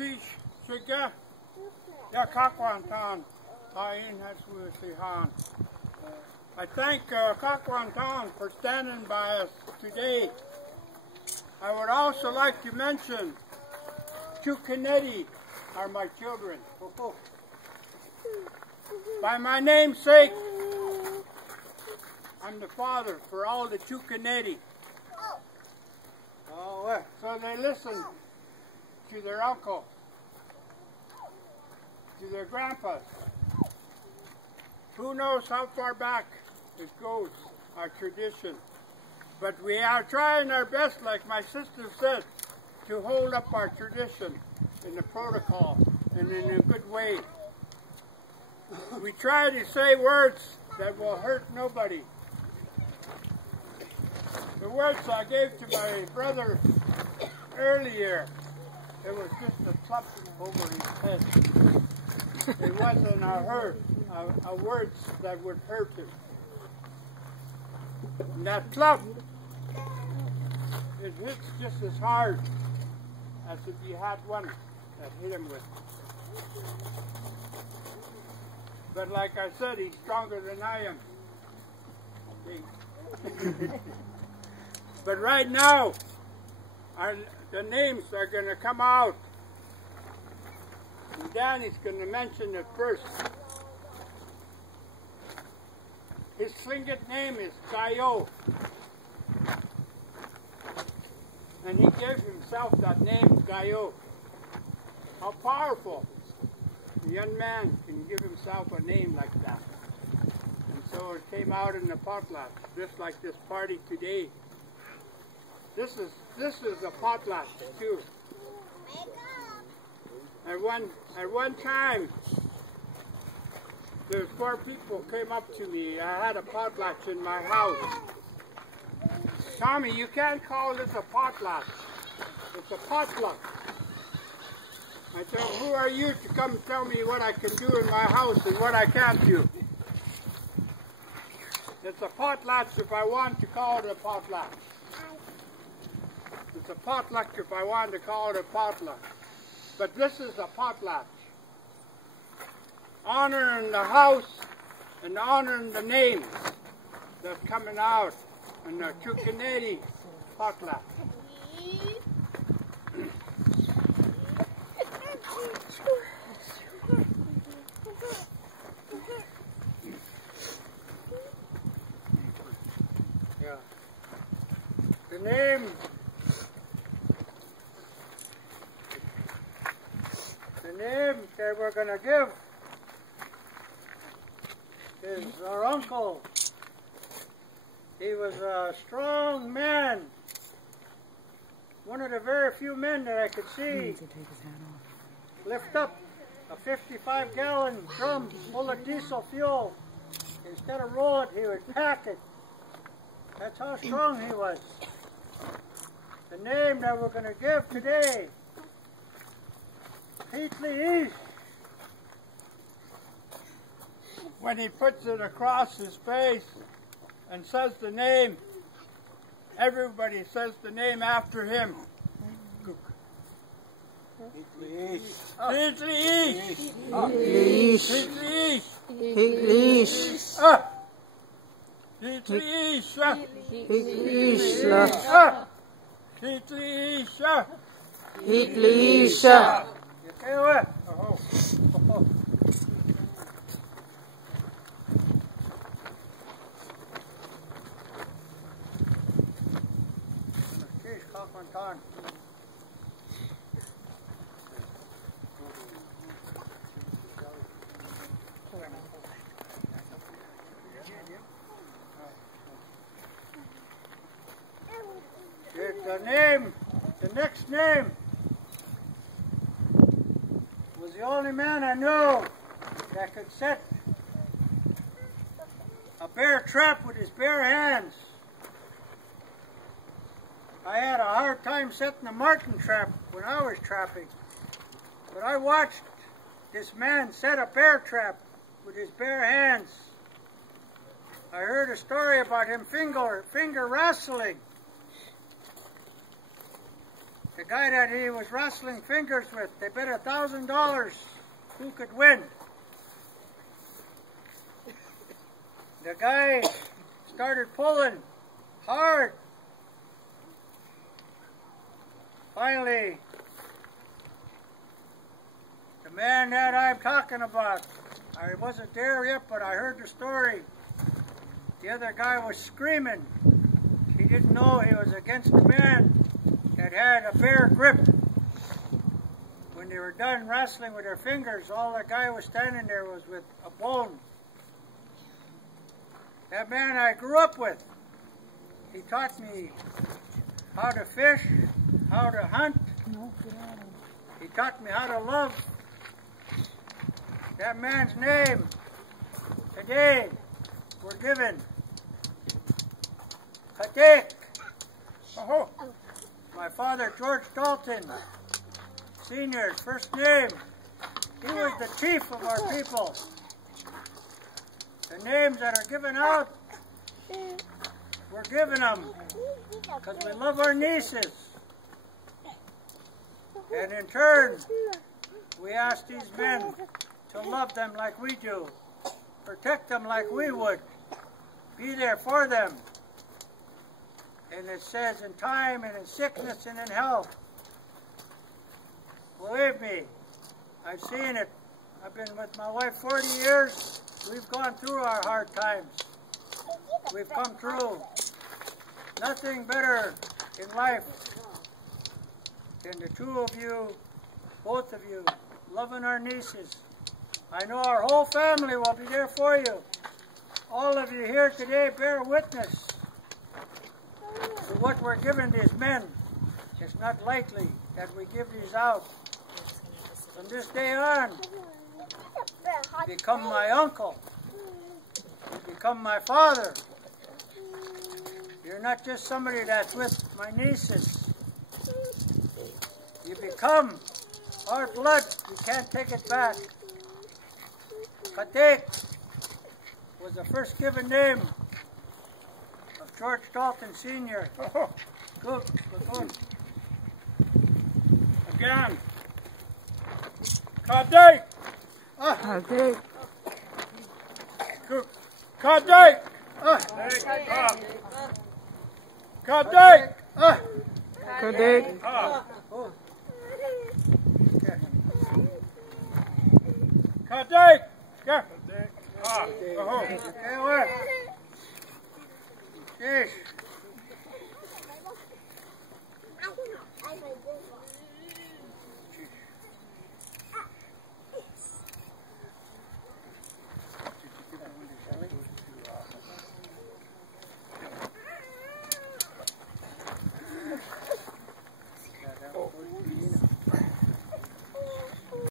Shiga, Yakakwantan, Tain Haswusihan. I thank Kakwantan for standing by us today. I would also like to mention Chukanetti are my children. By my namesake, I'm the father for all the Chukanetti. Oh, so they listen to their uncle, to their grandpas. Who knows how far back it goes, our tradition. But we are trying our best, like my sister said, to hold up our tradition in the protocol and in a good way. We try to say words that will hurt nobody. The words I gave to my brother earlier, it was just a club over his head. It wasn't a words that would hurt him. And that club, it hits just as hard as if you had one that hit him with. But like I said, he's stronger than I am. Okay. But right now, the names are going to come out. And Danny's going to mention it first. His Tlingit name is Gayo. And he gave himself that name, Gayo. How powerful a young man can give himself a name like that. And so it came out in the potluck, just like this party today. This is a potluck too. At one time, there's 4 people came up to me. I had a potluck in my house. Tommy, you can't call this a potluck. It's a potluck. I said, who are you to come tell me what I can do in my house and what I can't do? It's a potluck if I want to call it a potluck. It's a potluck if I want to call it a potluck. But this is a potluck. Honoring the house and honoring the names that's coming out in the Chukanetti potluck. Yeah. The name that we're going to give is our uncle. He was a strong man. One of the very few men that I could see lift up a 55-gallon drum full of diesel fuel. Instead of roll it, he would pack it. That's how strong he was. The name that we're going to give today, Peetli East. When he puts it across his face and says the name, everybody says the name after him. Peetli East. Peetli East. Peetli East. Peetli East. Peetli East. Peetli East. Peetli East. Peetli East. Peetli East. Okay, what? The next name was the only man I knew that could set a bear trap with his bare hands. I had a hard time setting a marten trap when I was trapping, but I watched this man set a bear trap with his bare hands. I heard a story about him finger wrestling. The guy that he was wrestling fingers with, they bet $1,000 who could win. The guy started pulling hard. Finally, the man that I'm talking about, I wasn't there yet, but I heard the story. The other guy was screaming. He didn't know he was against a man that had a fair grip. When they were done wrestling with their fingers, all the guy was standing there was with a bone. That man I grew up with, he taught me how to fish, how to hunt. He taught me how to love. That man's name today we're given Katik. My father, George Dalton, Sr.'s first name. He was the chief of our people. The names that are given out, we're giving them because we love our nieces. And in turn, we ask these men to love them like we do, protect them like we would, be there for them. And it says in time and in sickness and in health. Believe me, I've seen it. I've been with my wife 40 years. We've gone through our hard times. We've come through. Nothing better in life than the two of you, both of you, loving our nieces. I know our whole family will be there for you. All of you here today bear witness to what we're giving these men. It's not lightly that we give these out. From this day on, you become my uncle. You become my father. You're not just somebody that's with my nieces. You become our blood. You can't take it back. Katik was the first given name of George Dalton Sr. Good. Again. Katik. Katik. Good. Katik. Katik. Katik. Katik. Yeah. Sheesh.